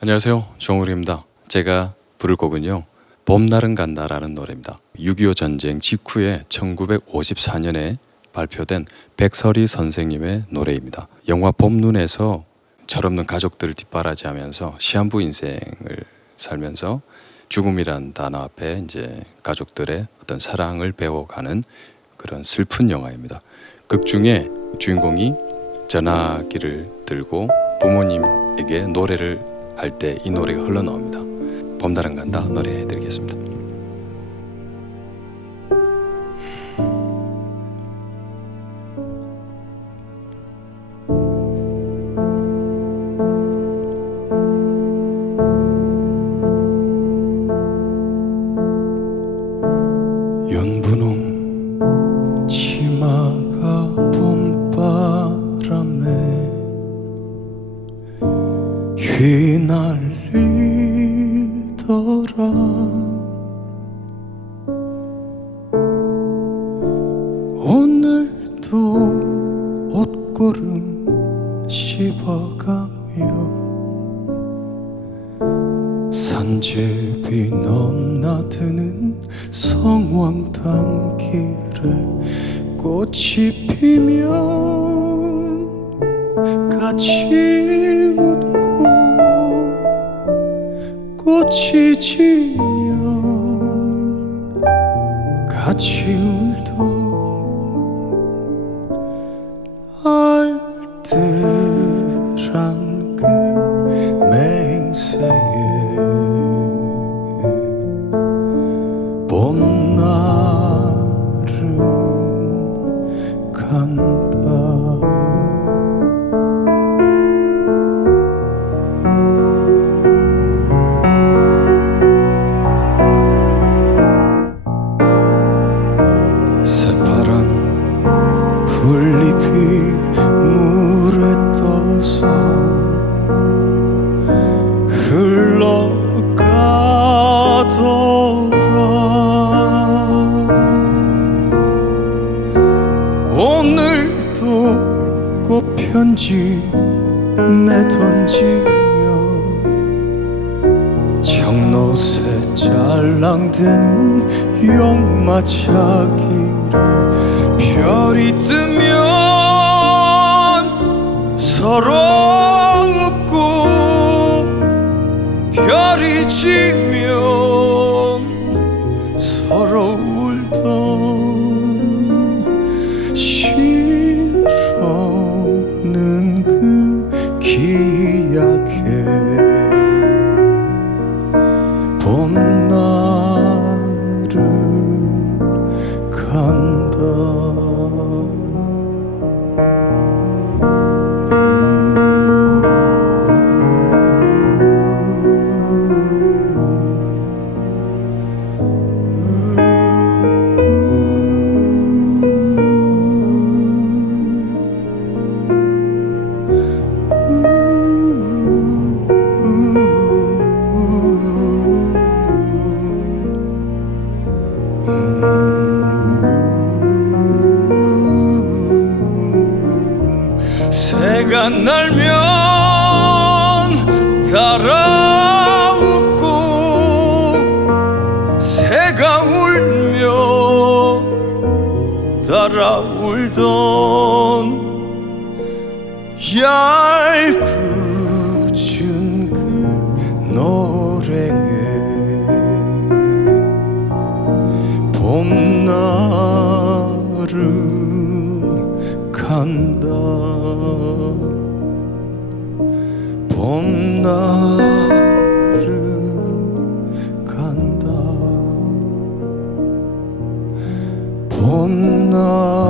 안녕하세요. 정우리입니다. 제가 부를 곡은요. 봄날은 간다라는 노래입니다. 6.25 전쟁 직후에 1954년에 발표된 백설이 선생님의 노래입니다. 영화 봄눈에서 철없는 가족들을 뒷바라지하면서 시한부 인생을 살면서 죽음이란 단어 앞에 이제 가족들의 어떤 사랑을 배워가는 그런 슬픈 영화입니다. 극 중에 주인공이 전화기를 들고 부모님에게 노래를 할 때 이 노래가 흘러나옵니다. 봄날은 간다 노래해드리겠습니다. 휘날리더라. 오늘도 옷고름 씹어가며 산제비 넘나드는 성황당 길에 꽃이 피면 같이 웃고 꽃이 지면 같이 울던 알뜰 흘러가더라. 오늘도 꽃 편지 내 던지며 청로새 잘랑대는 용마차기를 별이 뜨면 서로 새가 날면 따라 웃고 새가 울며 따라 울던 얄궂은 간다. 봄날은 간다. 봄날